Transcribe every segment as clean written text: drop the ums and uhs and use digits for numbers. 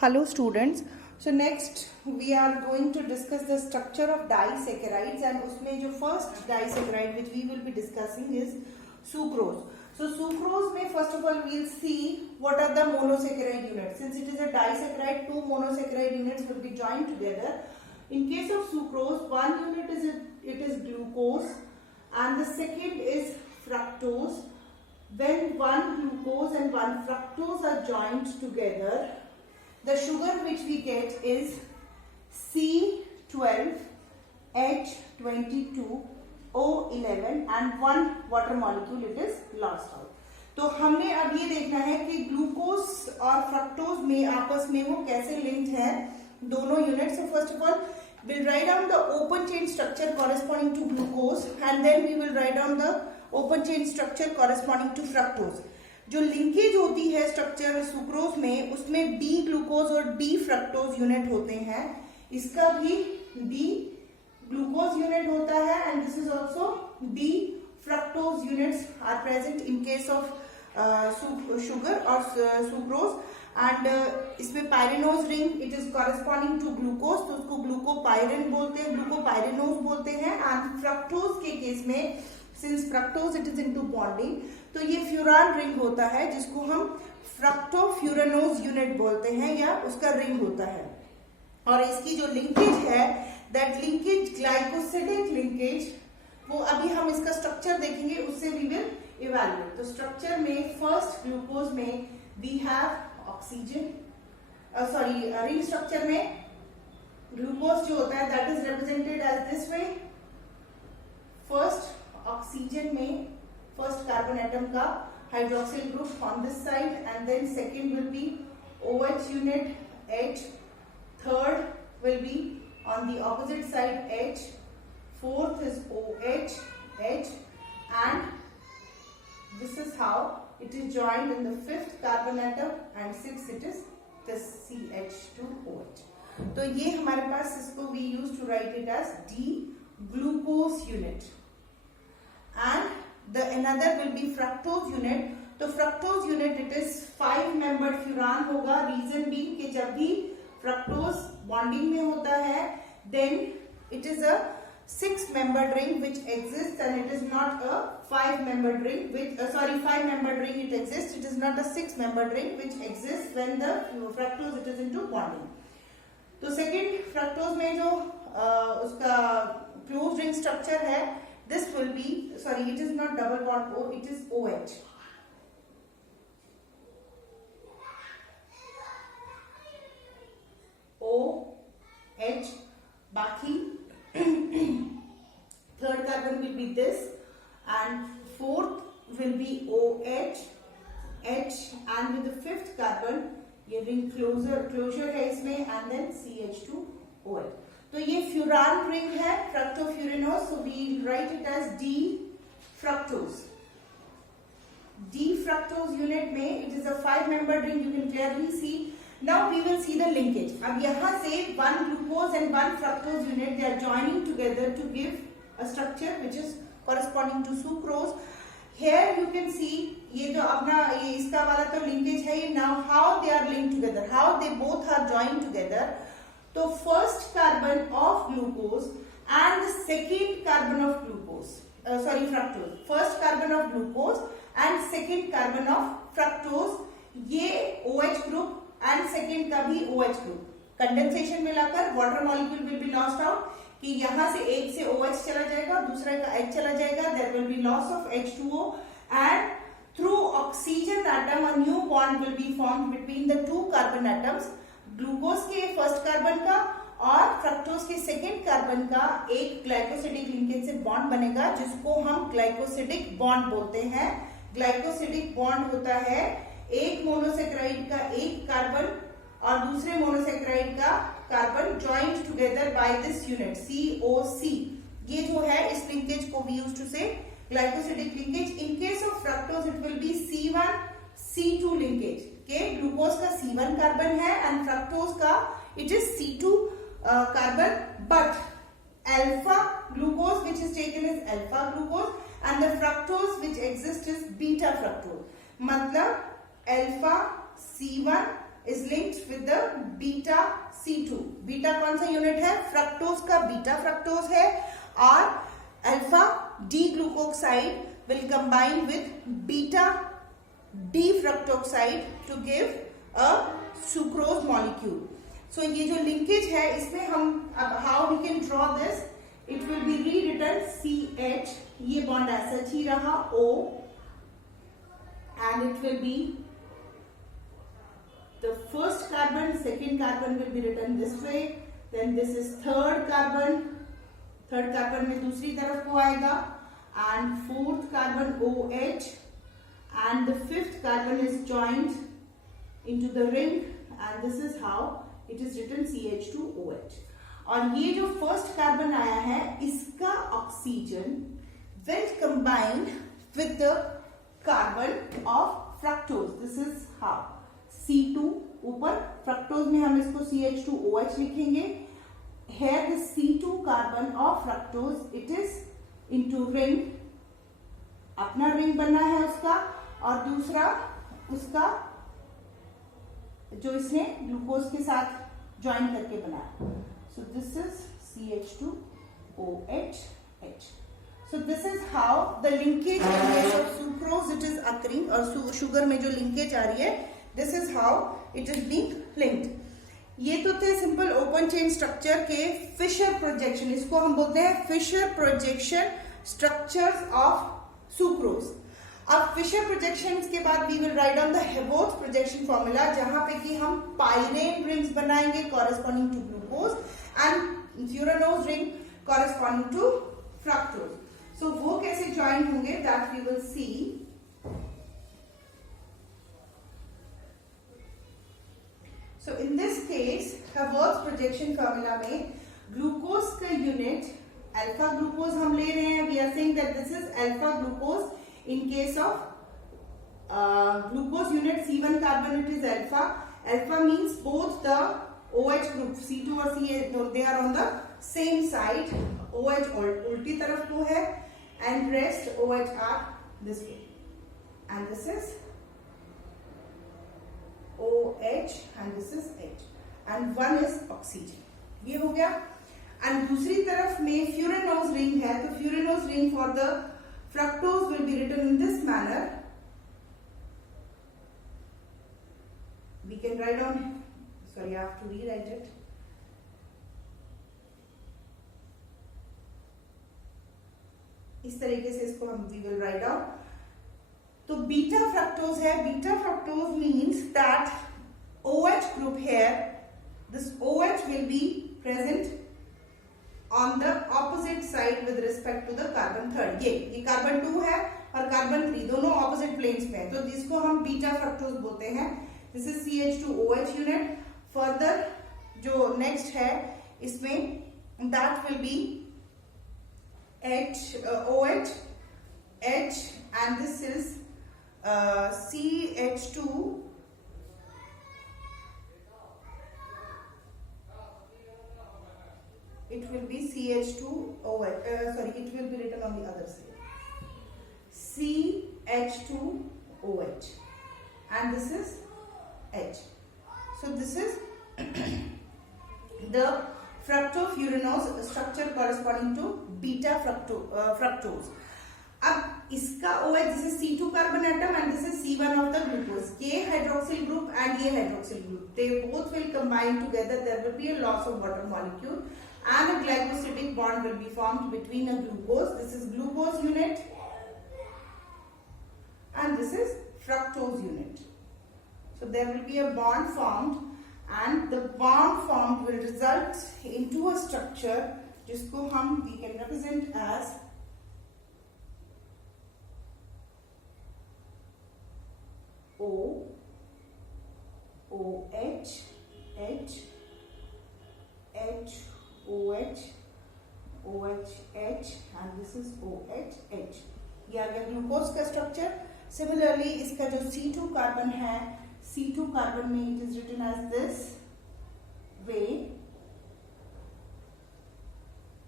Hello students. So next we are going to discuss the structure of disaccharides and उसमें जो first disaccharide which we will be discussing is sucrose. So sucrose में first of all we'll see what are the monosaccharide units. Since it is a disaccharide, two monosaccharide units will be joined together. In case of sucrose, one unit is glucose and the second is fructose. When one glucose and one fructose are joined together, the sugar which we get is C12H22O11 and one water molecule it is lost out. तो हमने अब ये देखना है कि glucose और fructose में आपस में वो कैसे लिंक्ड है दोनों unit. So first of all we'll write down the open chain structure corresponding to glucose and then we will write down the open chain structure corresponding to fructose. जो linkage होती है स्ट्रक्चर सुक्रोज में उसमें D glucose और D fructose unit होते हैं. इसका भी डी ग्लूकोज यूनिट होता है and this is also D fructose units are present in case of sugar और सुक्रोज. एंड इसमें pyranose ring it is corresponding to glucose तो उसको ग्लूकोपाइरिन बोलते हैं, ग्लूकोपाइरिनोज बोलते हैं. एंड फ्रक्टोज के केस में since fructose it is into bonding तो ये फ्यूरान रिंग होता है जिसको हम फ्रक्टोफ्यूरानोज यूनिट बोलते हैं या उसका रिंग होता है. और इसकी जो लिंकेज है दैट लिंकेज ग्लाइकोसिडिक लिंकेज वो अभी हम इसका स्ट्रक्चर देखेंगे उससे वी विल इवैल्यूएट. तो स्ट्रक्चर में फर्स्ट ग्लूकोज में we have oxygen ring structure में ग्लूकोज जो होता है that is represented as this way. First oxygen में first carbon atom का hydroxyl group on this side and then second will be OH unit H, third will be on the opposite side H, fourth is OH H and this is how it is joined in the fifth carbon atom and sixth it is this CH2OH. तो ये हमारे पास इसको we used to write it as D glucose unit and the another will be fructose unit. तो fructose unit it is 5 membered furan होगा. reason being कि जब भी fructose bonding में होता है then it is a 6 membered ring which exists and it is not a 5 membered ring which 5 membered ring it exists, it is not a 6 membered ring which exists when the fructose it is into bonding. तो second fructose में जो उसका closed ring structure है this will be it is not double bond O, it is OH. OH बाकी third carbon will be this and fourth will be OH H and with the fifth carbon ये ring closure है इसमें and then CH2OH. तो ये furan ring है fructofuranose so we write it as D fructose. D fructose unit में it is a 5 membered ring you can clearly see. Now we will see the linkage. अब यहाँ से one glucose and one fructose unit they are joining together to give a structure which is corresponding to sucrose. Here you can see ये जो अपना ये इसका वाला तो लिंकेज है. Now how they are linked together, how they both are joined together. तो first carbon of glucose and the second carbon of glucose fructose, first carbon of glucose and second carbon of fructose ये OH group and second का भी OH group condensation में लाकर water molecule will be lost out कि यहां से एक से OH चला जाएगा दूसरे का H चला जाएगा. There will be loss of H2O and through oxygen atom a new bond will be formed between the two carbon atoms. Glucose के फर्स्ट कार्बन का और फ्रक्टोज के सेकेंड कार्बन का एक ग्लाइकोसिडिक लिंकेज से बॉन्ड बनेगा जिसको हम ग्लाइकोसिडिक बॉन्ड बोलते हैं. ग्लाइकोसिडिक बॉन्ड होता है एक मोनोसेक्राइड का एक कार्बन और दूसरे मोनोसेक्राइड का carbon joint together by this unit COC. ये जो है इस लिंकेज को we used to say glycosidic linkage. In case of fructose it will be C1C2 linkage के ग्लूकोज का C1 कार्बन है एंड फ्रक्टोज का it is C2 carbon but alpha glucose which is taken is alpha glucose and the fructose which exist is beta fructose. मतलब alpha C1 is linked with the beta C2. Beta कौन सा unit है? Fructose का beta fructose है, और alpha D glucoside will combine with beta D fructoxide to give a sucrose molecule. So ये जो linkage है इसमें हम अब how we can draw this, it will be rewritten CH, ये bond SH ही रहा O, and it will be the first carbon, second carbon will be written this way, then this is third carbon में दूसरी तरफ को आएगा, and fourth carbon OH, and the fifth carbon is joined into the ring, and this is how it is written CH2OH. और ये जो first carbon आया है इसका oxygen will combine with the carbon of fructose. This is how C2 ऊपर fructose में हम इसको CH2OH लिखेंगे. Here the C2 carbon of fructose, it is into ring, अपना रिंग बनना है उसका, और दूसरा उसका जो इसने ग्लूकोज के साथ ज्वाइन करके बनाया. So this is CH2OH. So this is how the linkage in case of sucrose it is occurring, और शुगर में जो लिंकेज आ रही है, this is how it is being linked. ये तो थे सिंपल ओपन चेन स्ट्रक्चर के फिशर प्रोजेक्शन, इसको हम बोलते हैं Fischer projection structures of sucrose. अब फिशर प्रोजेक्शन के बाद we will write on the Haworth projection formula, जहां पे कि हम पाइरेन रिंग्स बनाएंगे corresponding to glucose and furanose ring corresponding to fructose. So वो कैसे ज्वाइन होंगे that we will see. So in this case, Haworth projection formula में glucose का यूनिट अल्फा ग्लूकोज हम ले रहे हैं. We are saying that this is alpha glucose. In case of glucose unit C1 carbon, it is alpha. Alpha means both the OH group C2 और CH, they are on the same side. OH उल्टी तरफ को है, and rest OH are this way. And this is OH and this is H, and one is oxygen. ये हो गया. and दूसरी तरफ में फ्यूरानोज रिंग है, तो furanose ring for the fructose will be written in this manner. We can write on, sorry I have to rewrite it. इस तरीके से इसको हम वी विल राइट डाउन. तो बीटा फ्रक्टोज है. Beta fructose means that OH group here, this OH will be present on the opposite side with respect to the carbon third. ये carbon 2 है और कार्बन 3 दोनों opposite planes पे है, तो जिसको हम बीटा फ्रक्टोज बोलते हैं. This is CH2OH unit. Further जो नेक्स्ट है इसमें that will B OH, H, and this is CH2. It will be CH2OH. Sorry, it will be written on the other side. CH2OH, and this is H. So this is the fructofuranose structure corresponding to beta fructose. अब इसका OH, this is C2 carbon atom and this is C1 of the glucose. ये hydroxyl group and ये hydroxyl group, they both will combine together. There will be a loss of water molecule and a glycosidic bond will be formed between a glucose. This is glucose unit and this is fructose unit. So there will be a bond formed and the bond formed will result into a structure जिसको हम we can represent as O, OH, H, H, OH, OH, H, and this is OH, H. ये आ गया glucose का structure. Similarly इसका जो C2 carbon है, C2 carbon में it is written as this way,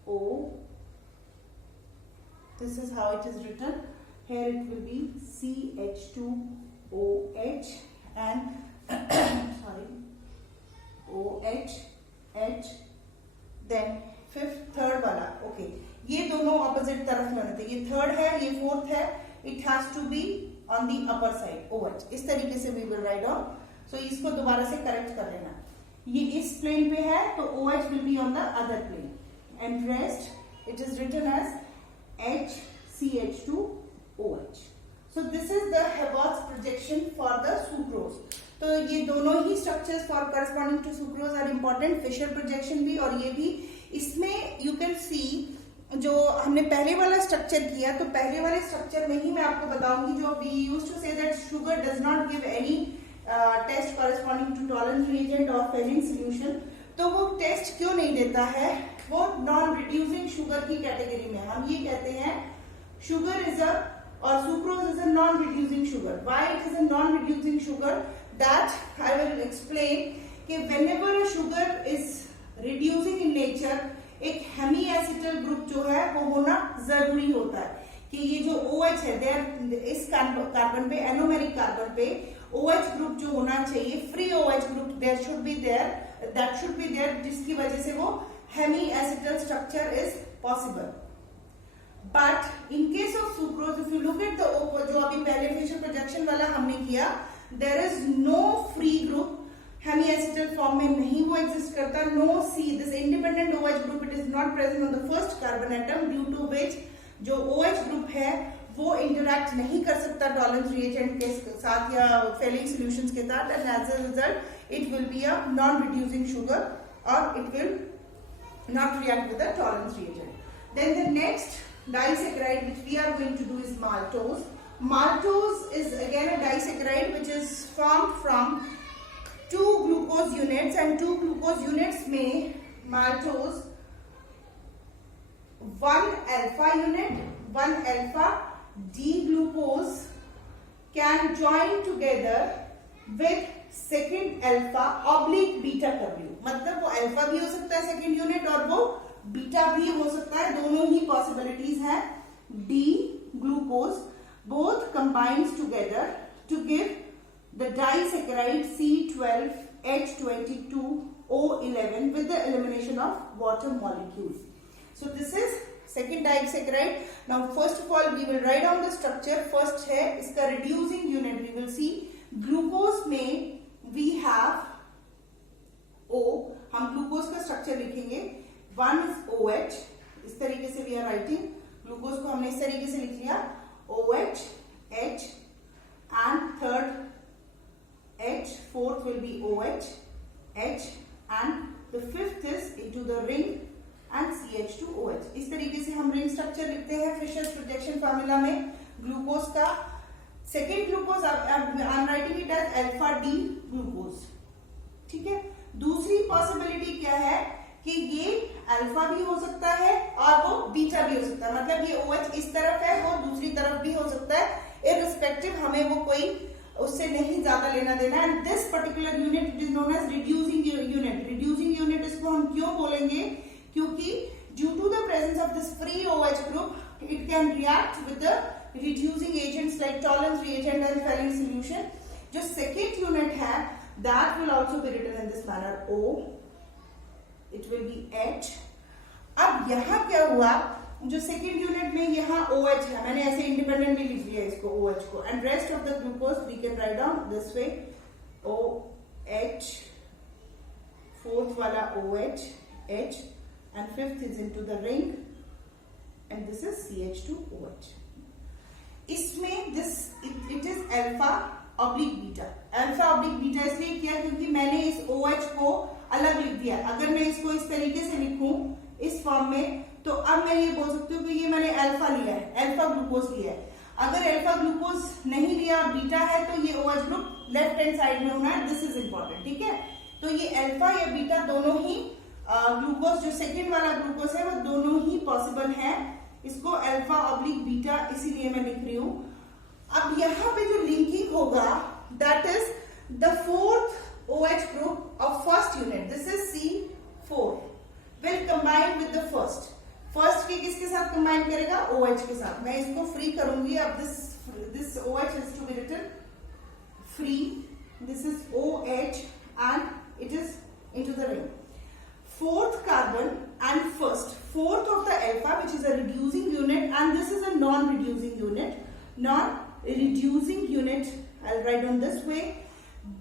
O. This is how it is written. Here it will be CH2OH and sorry. Sorry, OH H, then fifth third वाला, okay ये दोनों opposite तरफ में होते हैं, ये थर्ड है ये फोर्थ है, it has to be on the upper side OH, इस तरीके से we will write on. So इसको दोबारा से करेक्ट कर लेना, ये इस प्लेन पे है तो OH will be on the other plane and rest it is written as HCH2OH। So this is the Haworth's projection for the sucrose. तो ये दोनों ही structures for corresponding to sucrose are important, Fischer projection भी और ये भी। इसमें you can see जो हमने पहले वाला स्ट्रक्चर किया, तो पहले वाले स्ट्रक्चर में ही मैं आपको बताऊंगी, जो we used to say that sugar does not give any test corresponding to Tollens reagent और फेलिंग सॉल्यूशन। तो वो टेस्ट क्यों नहीं देता है, वो नॉन रिड्यूसिंग शुगर की कैटेगरी में। हम ये कहते हैं शुगर इज अ और sucrose is a non reducing sugar. Why it is a non reducing sugar, that I will explain कि whenever a sugar is reducing in nature, एक Hemy acetal group जो है वो होना जरूरी होता है कि ये जो OH है देयर इस कार्बन पे, एनोमेरिक कार्बन पे OH ग्रुप जो होना चाहिए, free OH group there should be there, that should be there, जिसकी वजह से वो hemi acetal structure is possible. But in case of sucrose, if you look at the जो अभी पहले फिशर प्रोजेक्शन वाला हमने किया, there is no free group, hemi acetal form में नहीं वो एग्जिस्ट करता, no C, this independent OH group it is not present on the first carbon atom, due to which जो OH ग्रुप है वो इंटरैक्ट नहीं कर सकता टॉलरेंस रिएजेंट के साथ या फेलिंग सॉल्यूशंस के साथ, and as a result it will be a non reducing sugar और it will not react with the tolerance reagent. Then the next disaccharide which we are going to do is maltose. Maltose is again a disaccharide which is formed from two glucose units, and two glucose units में maltose one alpha unit, one alpha D glucose can join together with second alpha oblique beta W, मतलब वो alpha भी हो सकता है second unit और वो beta भी हो सकता है, दोनों ही पॉसिबिलिटीज हैं। D glucose both combines together to give the disaccharide C12H22O11 with the elimination of water molecules. So this is second disaccharide. Now first of all we will write down the structure. First है इसका reducing unit, we will see glucose में we have O, हम glucose का structure लिखेंगे, one is OH, इस तरीके से we are writing, glucose को हमने इस तरीके से लिख लिया OH H and third H, fourth will be OH H and the fifth is into the ring and CH2OH। इस तरीके से हम रिंग स्ट्रक्चर लिखते हैं फिशर्स प्रोजेक्शन फार्मूला में ग्लूकोज का। Second glucose I am writing it as alpha D glucose, ठीक है। दूसरी पॉसिबिलिटी क्या है कि ये अल्फा भी हो सकता है और वो बीटा भी हो सकता है, मतलब ये OH इस तरफ है वो दूसरी तरफ भी हो सकता है, इररिस्पेक्टिव हमें वो कोई उससे नहीं ज्यादा लेना देना। And this particular unit it is known as reducing unit. Reducing unit इसको हम क्यों बोलेंगे, क्योंकि due to the presence of this free OH group it can react with the reducing agents like tolerance reagent and Fehling solution. जो second unit है that will also be written in this manner, O, it will be H। अब यहाँ क्या हुआ, जो second unit में यहाँ OH है, मैंने ऐसे independently लिख लिया इसको OH को, and rest of the glucose we can write down this way, OH, fourth वाला OH H and fifth is into the ring and this is CH2OH। इसमें this it is alpha oblique beta. Alpha oblique beta इसलिए किया क्योंकि मैंने इस OH को अलग लिख दिया। अगर मैं इसको इस तरीके से लिखूं इस फॉर्म में, तो अब मैं ये बोल सकती हूँ कि ये मैंने अल्फा लिया है, अल्फा ग्लूकोज लिया है। अगर अल्फा ग्लूकोज नहीं लिया, बीटा है, तो ये OH group left hand side में होना है, दिस इज इंपॉर्टेंट, ठीक है। तो ये अल्फा या बीटा दोनों ही ग्लूकोज, जो सेकेंड वाला ग्लूकोज है वो दोनों ही पॉसिबल है। इसको अल्फा ऑब्लिक बीटा इसीलिए मैं लिख रही हूं। अब यहाँ पे जो लिंकिंग होगा that is the fourth OH group of first unit, this is C4 will combine with the first के किसके साथ कंबाइन करेगा, OH के साथ। मैं इसको फ्री करूंगी। अब this OH is to be written free, this is OH and it is into the ring. Fourth carbon and fourth of the alpha, which is a reducing unit, and this is a non-reducing unit. Non-reducing unit, I'll write on this way.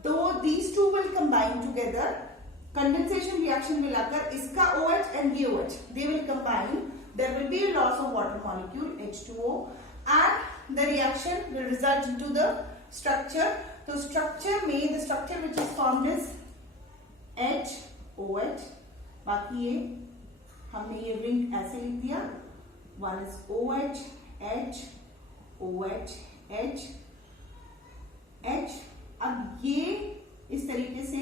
Though these two will combine together, condensation reaction will occur. Iska OH and ये OH, they will combine. There will be a loss of water molecule H2O, and the reaction will result into the structure. So structure में the structure which is formed is HOH. बाकी ये हमने ये ring ऐसे लिख दिया. One is OH, H, OH, H, H. अब ये इस तरीके से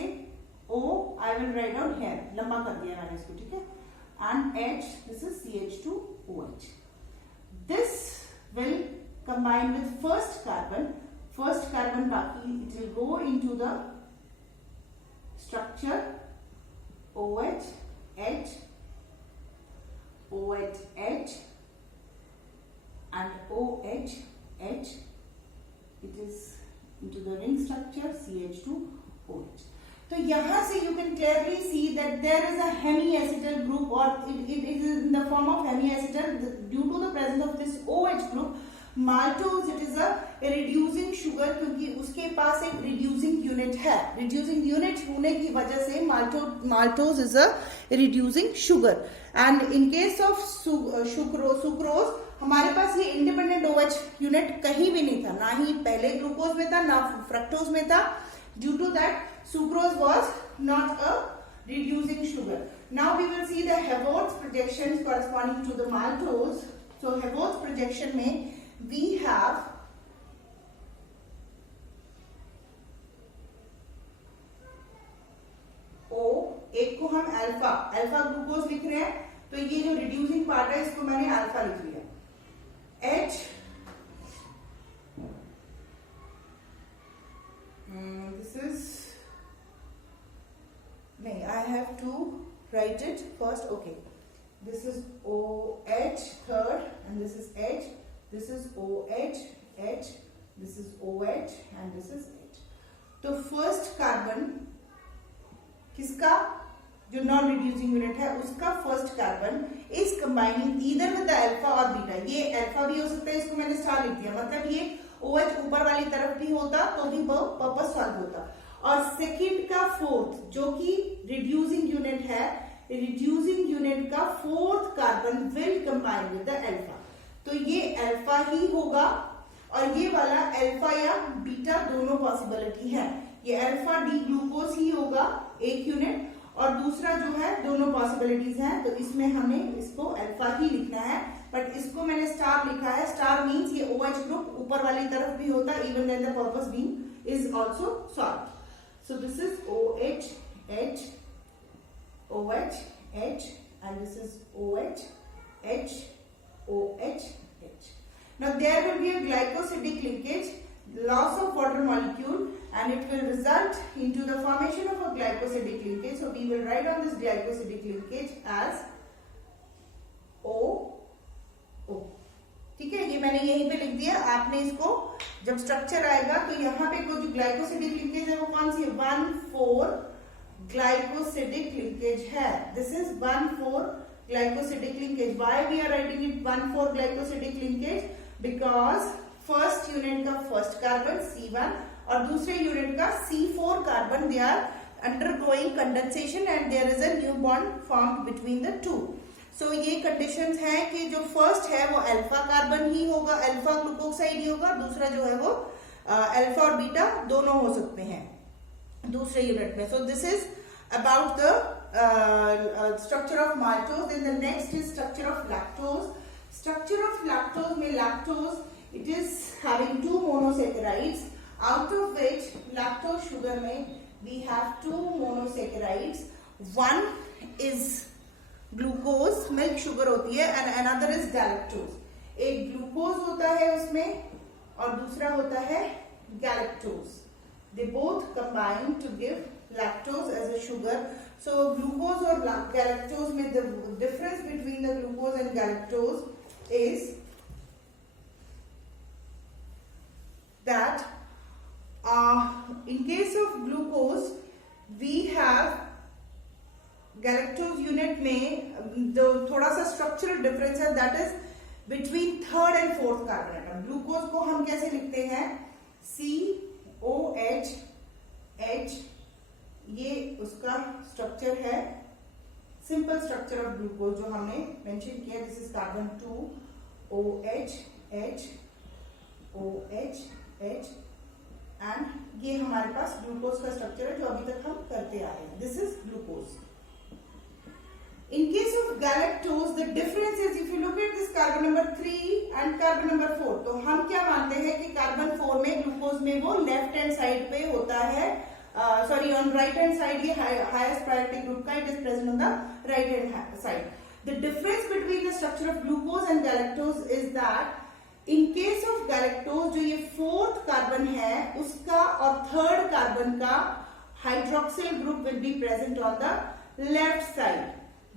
O I will write down here. लंबा कर दिया मैंने इसको, ठीक है. And H, this is CH2OH. This will combine with first carbon. First carbon बाकी it will go into the structure OH, H, OH, H and OH, H. It is into the ring structure CH2OH. So यहाँ से you can clearly see that there is a hemiacetal group, or it is in the form of hemiacetal due to the presence of this OH group. Maltose, it is a reducing sugar क्योंकि उसके पास एक reducing unit है. Reducing unit होने की वजह से maltose is a reducing sugar. And in case of sucrose हमारे पास ये independent OH unit कहीं भी नहीं था, ना ही पहले ग्लूकोज में था ना फ्रक्टोज में था. Due to that, sucrose was not a reducing sugar. Now we will see the Haworth's projections corresponding to the maltose. So Haworth's projection में we have O, एक को हम अल्फा ग्लूकोज लिख रहे हैं, तो ये जो रिड्यूसिंग पार्ट है इसको मैंने अल्फा लिख लिया. H, this is नहीं, I have to write it first. Okay, this is OH third, and this is H. This is OH, H. This is OH, and this is H. तो first carbon किसका, जो non reducing unit है उसका first carbon is combining either with the alpha और beta. ये alpha भी हो सकता है, इसको मैंने स्टार लिख दिया, मतलब ये OH ऊपर वाली तरफ भी होता तो भी पर्पस सॉल्व होता. और सेकंड का फोर्थ जो कि रिड्यूसिंग यूनिट है, रिड्यूसिंग यूनिट का fourth carbon will combine with the alpha. तो ये अल्फा ही होगा, और ये वाला अल्फा या बीटा दोनों पॉसिबिलिटी है. ये अल्फा डी ग्लूकोज ही होगा एक यूनिट, और दूसरा जो है दोनों पॉसिबिलिटीज हैं, तो इसमें हमें इसको अल्फा ही लिखना है. बट इसको मैंने स्टार लिखा है. स्टार मीन्स ये OH ग्रुप ऊपर वाली तरफ भी होता, even when the purpose beam is also solved. So this is OH, H, OH, H, and this is OH, H, OH, H. Now there will be a glycosidic linkage, loss of water molecule, and it will result into the formation of a glycosidic linkage. So we will write on this glycosidic linkage as O. ठीक है, ये मैंने यहीं पे लिख दिया. आपने इसको जब स्ट्रक्चर आएगा तो यहाँ पे कोई जो ग्लाइकोसिडिक लिंकेज है वो कौन सी है, 1,4 ग्लाइकोसिडिक लिंकेज है. This is 1,4 glycosidic linkage. Why we are writing it 1,4 glycosidic linkage? Because first unit का फर्स्ट कार्बन C1 और दूसरे यूनिट का C4 carbon, they are undergoing condensation and there is a new bond formed between the two. So ये conditions हैं कि जो first है वो अल्फा कार्बन ही होगा, अल्फा ग्लूकोसाइड ही होगा, दूसरा जो है वो अल्फा और बीटा दोनों हो सकते हैं दूसरे यूनिट में. सो this is about the structure of maltose. Then the next is structure of lactose. Structure of lactose में lactose it is having two monosaccharides, out of which lactose sugar में we have two monosaccharides. One is glucose, milk sugar होती है, and another is galactose. एक glucose होता है उसमें और दूसरा होता है galactose. They both combine to give lactose as a sugar. So glucose और गैलेक्टोज में the difference between the glucose and galactose is that in case of glucose we have galactose unit में जो थोड़ा सा स्ट्रक्चरल डिफरेंस है, that is between third and fourth carbon atom. Glucose को हम कैसे लिखते हैं, COH H, ये उसका स्ट्रक्चर है, सिंपल स्ट्रक्चर ऑफ ग्लूकोज जो हमने मेंशन किया। This is carbon 2 OH H OH H, and ये हमारे पास ग्लूकोज का स्ट्रक्चर है जो अभी तक हम करते आ रहे हैं। This is glucose. In case of galactose, the difference is if you look at this carbon number 3 and carbon number 4, तो हम क्या मानते हैं कि कार्बन 4 में ग्लूकोज में वो लेफ्ट हैंड साइड पे होता है, sorry on right hand side, ये हाईएस्ट प्रायोरिटी ग्रुप का, it is present on the right hand side. The difference between the structure of glucose and galactose is that in case of galactose जो ये fourth carbon है उसका और third carbon का hydroxyl group will be present on the left side.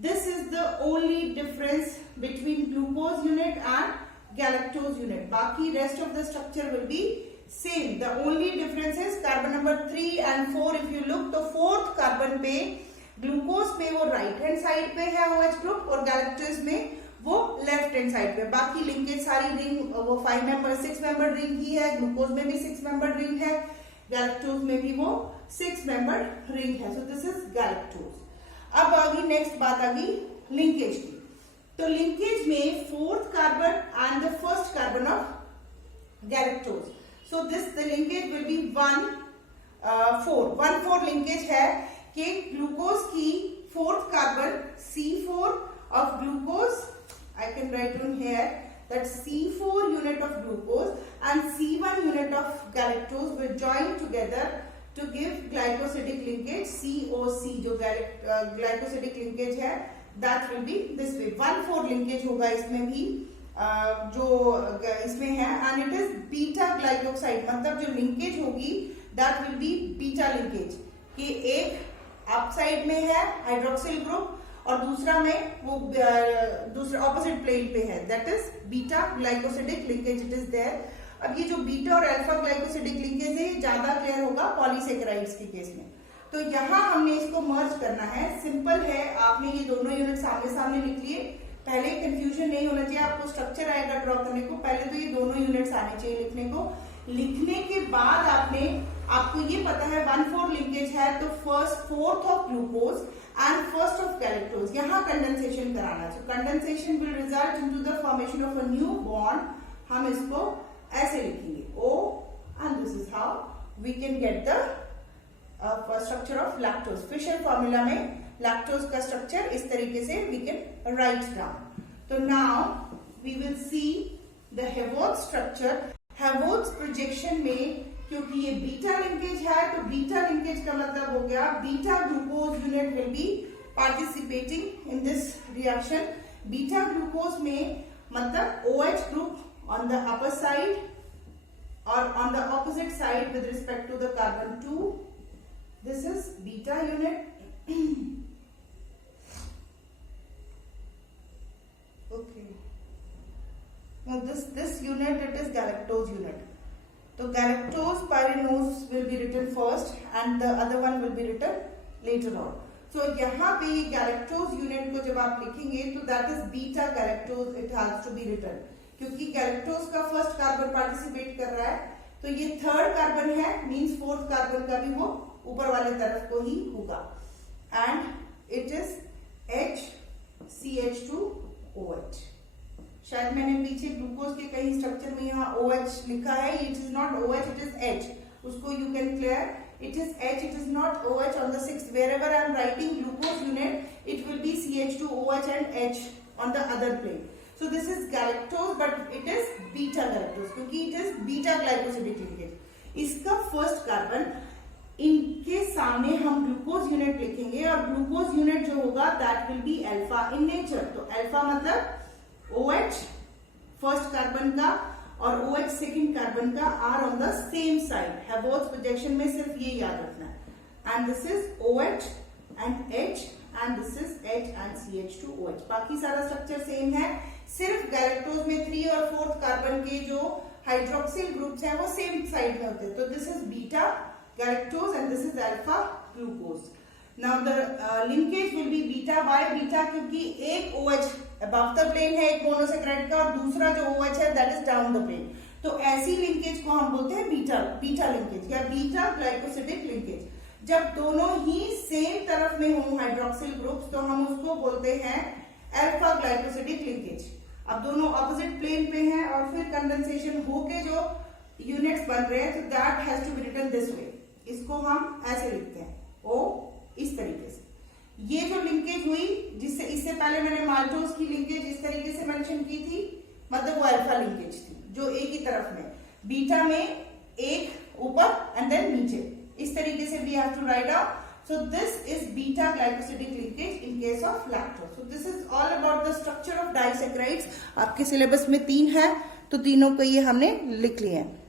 This is the only difference between glucose unit and galactose unit. बाकी rest of the structure will be same. The only difference is carbon number 3 and 4. If you look, तो fourth carbon पे glucose पे वो right hand side पे है OH group और galactose में वो left hand side पे। बाकी linkage सारी ring वो 5 member 6 member ring ही है, glucose में भी 6 member ring है, galactose में भी वो 6 member ring है। So this is galactose. अब आ गई नेक्स्ट बात, आ गई लिंकेज की। तो लिंकेज में fourth carbon and the first carbon of galactose, so this the linkage will be 1,4 linkage है कि ग्लूकोज की fourth carbon C4 of glucose, I can write on here that C4 unit of glucose and C1 unit of galactose will join together to give glycosidic linkage COC, जो glycosidic linkage है that will be this way। 1,4 linkage होगा इसमें भी, जो इसमें है, and it is beta glycoside, मतलब जो linkage होगी that will be beta linkage, कि एक अप साइड में है हाइड्रोक्सिल ग्रुप और दूसरा में वो दूसरे ऑपोजिट प्लेन पे है, that is beta glycosidic linkage it is there। अब ये जो बीटा और अल्फा ग्लाइकोसिडिक लिंकेज है ज्यादा क्लियर होगा पॉलीसेकेराइड्स के केस में। तो यहाँ हमने इसको मर्ज करना है, सिंपल है, आपने ये दोनों यूनिट सामने सामने लिख लिए, पहले कंफ्यूजन नहीं होना चाहिए, आपको स्ट्रक्चर आएगा ड्रॉ करने को, पहले तो ये दोनों यूनिट्स आने चाहिए लिखने को। लिखने के बाद आपको ये पता है 1,4 लिंकेज है तो first fourth of glucose and first of galactose, यहाँ कंडेंसेशन कराना है। Condensation will result into the formation of a new bond, हम इसको ऐसे लिखेंगे O, and this is how we can get the structure of lactose। Fischer formula में lactose का structure इस तरीके से we can write down। तो now we will see the Haworth structure। Haworth projection में क्योंकि ये बीटा लिंकेज है तो बीटा लिंकेज का मतलब हो गया beta glucose unit will be participating in this reaction। Beta glucose में मतलब OH group on the upper side or on the opposite side with respect to the carbon 2, this is beta unit okay, now this unit it is galactose unit, so galactose pyranose will be written first and the other one will be written later on। so यहाँ पे ये galactose unit को जब आप लिखेंगे तो that is beta galactose it has to be written, क्योंकि galactose का फर्स्ट कार्बन पार्टिसिपेट कर रहा है तो ये थर्ड कार्बन है, मींस फोर्थ कार्बन का भी वो ऊपर वाले तरफ को ही होगा, एंड इट इज HCH2OH। शायद मैंने पीछे ग्लूकोज के कहीं स्ट्रक्चर में यहाँ OH लिखा है, it is not OH, it is H, उसको you can clear, it is H, it is not OH on the sixth, wherever I am writing glucose unit it will be CH2OH and H on the other plane। So this is galactose but it is beta galactose क्योंकि it is beta glycosidic linkage। इसका first carbon, इनके सामने हम glucose unit लिखेंगे और glucose unit जो होगा that will be alpha in nature. तो अल्फा मतलब OH फर्स्ट कार्बन का और OH सेकंड कार्बन का are on the same side. Haworth projection में सिर्फ ये याद रखना है, and this is OH and H and this is H and CH2OH। बाकी सारा स्ट्रक्चर सेम है, सिर्फ गैलेक्टोज में 3 और 4th कार्बन के जो हाइड्रोक्सिल ग्रुप्स हैं वो सेम साइड में होते हैं। तो this is beta galactose and this is alpha glucose. Now the linkage will be beta by beta, क्योंकि एक OH अबव द प्लेन है एक मोनोसेक्राइड का, और दूसरा जो OH है that is down the plane. तो ऐसी लिंकेज को हम बोलते हैं बीटा लिंकेज या बीटा ग्लाइकोसिडिक लिंकेज। जब दोनों ही सेम तरफ में हो हाइड्रोक्सिल ग्रुप्स तो हम उसको बोलते हैं अल्फा ग्लाइकोसिडिक लिंकेज। अब दोनों ऑपोजिट प्लेन पे हैं और फिर कंडेंसेशन होके जो यूनिट्स बन रहे हैं, तो that has to be written this way. इसको हम ऐसे लिखते हैं O, इस तरीके से। ये जो लिंकेज हुई, जिससे इससे पहले मैंने माल्टोज की लिंकेज इस तरीके से मेंशन की थी, मतलब वो अल्फा लिंकेज थी जो एक ही तरफ में, बीटा में एक ऊपर एंड देन नीचे, इस तरीके से we have to write out. So this is beta glycosidic linkage in case of lactose. So this is all about the structure of disaccharides. आपके सिलेबस में 3 है तो तीनों को ये हमने लिख लिए हैं।